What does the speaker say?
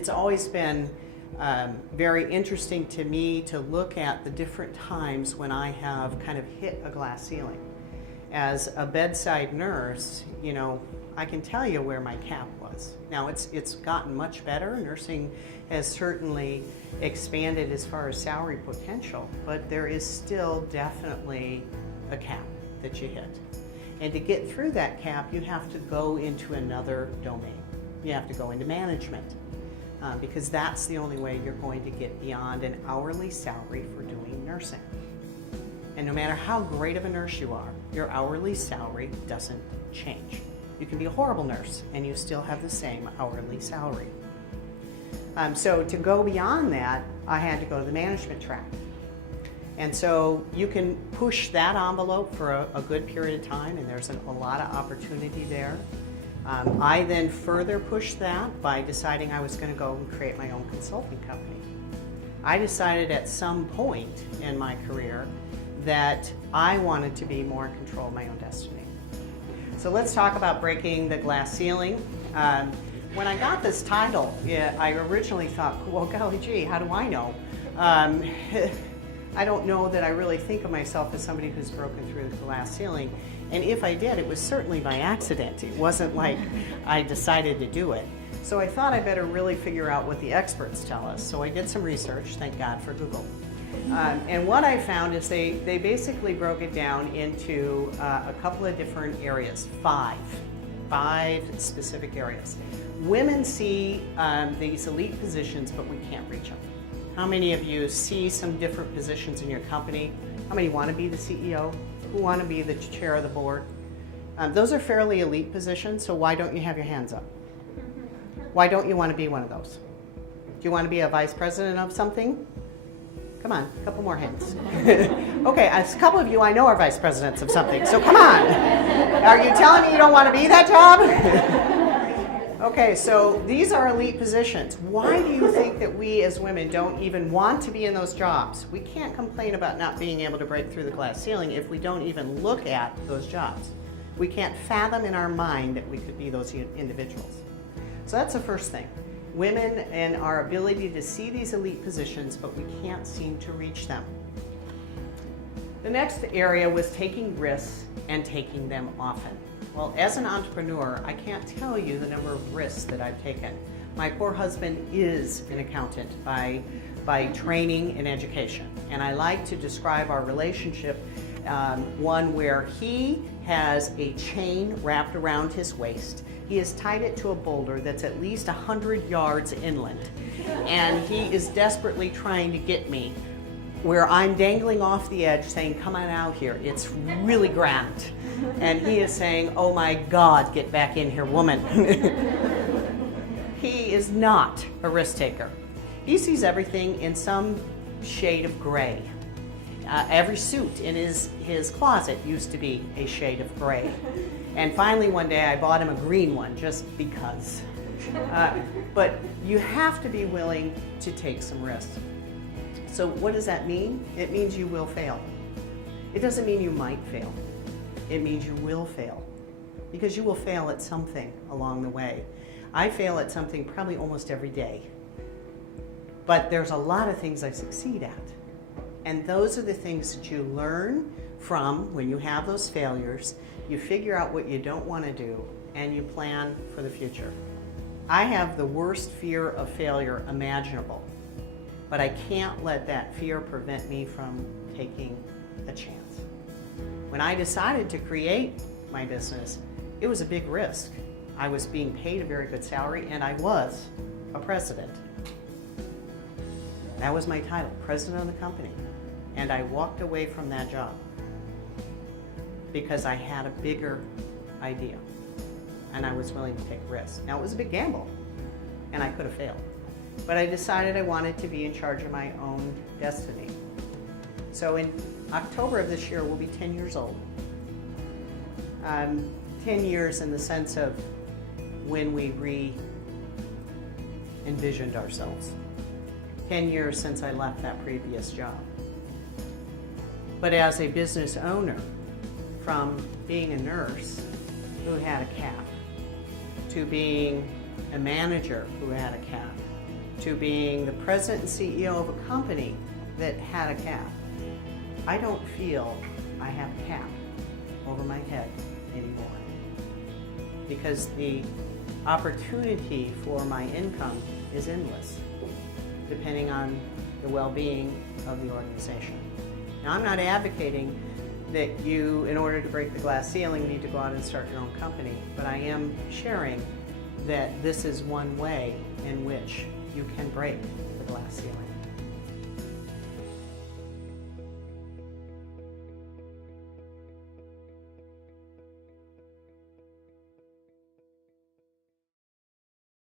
it's always been very interesting to me to look at the different times when I have kind of hit a glass ceiling. As a bedside nurse, you know, I can tell you where my cap was. Now it's gotten much better. Nursing has certainly expanded as far as salary potential, but there is still definitely a cap that you hit. And to get through that cap, you have to go into another domain. You have to go into management because that's the only way you're going to get beyond an hourly salary for doing nursing. And no matter how great of a nurse you are, your hourly salary doesn't change. You can be a horrible nurse and you still have the same hourly salary. So to go beyond that, I had to go to the management track. And so you can push that envelope for a good period of time, and there's a lot of opportunity there. I then further pushed that by deciding I was going to go and create my own consulting company. I decided at some point in my career that I wanted to be more in control of my own destiny. So let's talk about breaking the glass ceiling. When I got this title, I originally thought, well, golly gee, how do I know? I don't know that I really think of myself as somebody who's broken through the glass ceiling. And if I did, it was certainly by accident. It wasn't like I decided to do it. So I thought I better really figure out what the experts tell us. So I did some research, thank God for Google. And what I found is they basically broke it down into a couple of different areas, five specific areas. Women see these elite positions, but we can't reach them. How many of you see some different positions in your company? How many want to be the CEO? Who want to be the chair of the board? Those are fairly elite positions, so why don't you have your hands up? Why don't you want to be one of those? Do you want to be a vice president of something? Come on, a couple more hands. Okay, a couple of you I know are vice presidents of something, so come on. Are you telling me you don't want to be that job? Okay, so these are elite positions. Why do you think that we as women don't even want to be in those jobs? We can't complain about not being able to break through the glass ceiling if we don't even look at those jobs. We can't fathom in our mind that we could be those individuals. So that's the first thing. Women and our ability to see these elite positions, but we can't seem to reach them. The next area was taking risks and taking them often. Well, as an entrepreneur, I can't tell you the number of risks that I've taken. My poor husband is an accountant by training and education, and I like to describe our relationship one where he has a chain wrapped around his waist. He has tied it to a boulder that's at least 100 yards inland, and he is desperately trying to get me where I'm dangling off the edge saying, come on out here, it's really grand. And he is saying, oh my God, get back in here, woman. He is not a risk taker. He sees everything in some shade of gray. Every suit in his closet used to be a shade of gray. And finally one day I bought him a green one just because. But you have to be willing to take some risks. So what does that mean? It means you will fail. It doesn't mean you might fail. It means you will fail, because you will fail at something along the way. I fail at something probably almost every day, but there's a lot of things I succeed at. And those are the things that you learn from when you have those failures. You figure out what you don't want to do, and you plan for the future. I have the worst fear of failure imaginable, but I can't let that fear prevent me from taking a chance. When I decided to create my business, it was a big risk. I was being paid a very good salary, and I was a president. That was my title, president of the company. And I walked away from that job because I had a bigger idea, and I was willing to take risks. Now, it was a big gamble, and I could have failed. But I decided I wanted to be in charge of my own destiny. So in October of this year, we'll be 10 years old. 10 years in the sense of when we re-envisioned ourselves. 10 years since I left that previous job. But as a business owner, from being a nurse who had a cap, to being a manager who had a cap, to being the president and CEO of a company that had a cap. I don't feel I have a cap over my head anymore, because the opportunity for my income is endless, depending on the well-being of the organization. Now, I'm not advocating that you, in order to break the glass ceiling, need to go out and start your own company, but I am sharing that this is one way in which you can break the glass ceiling.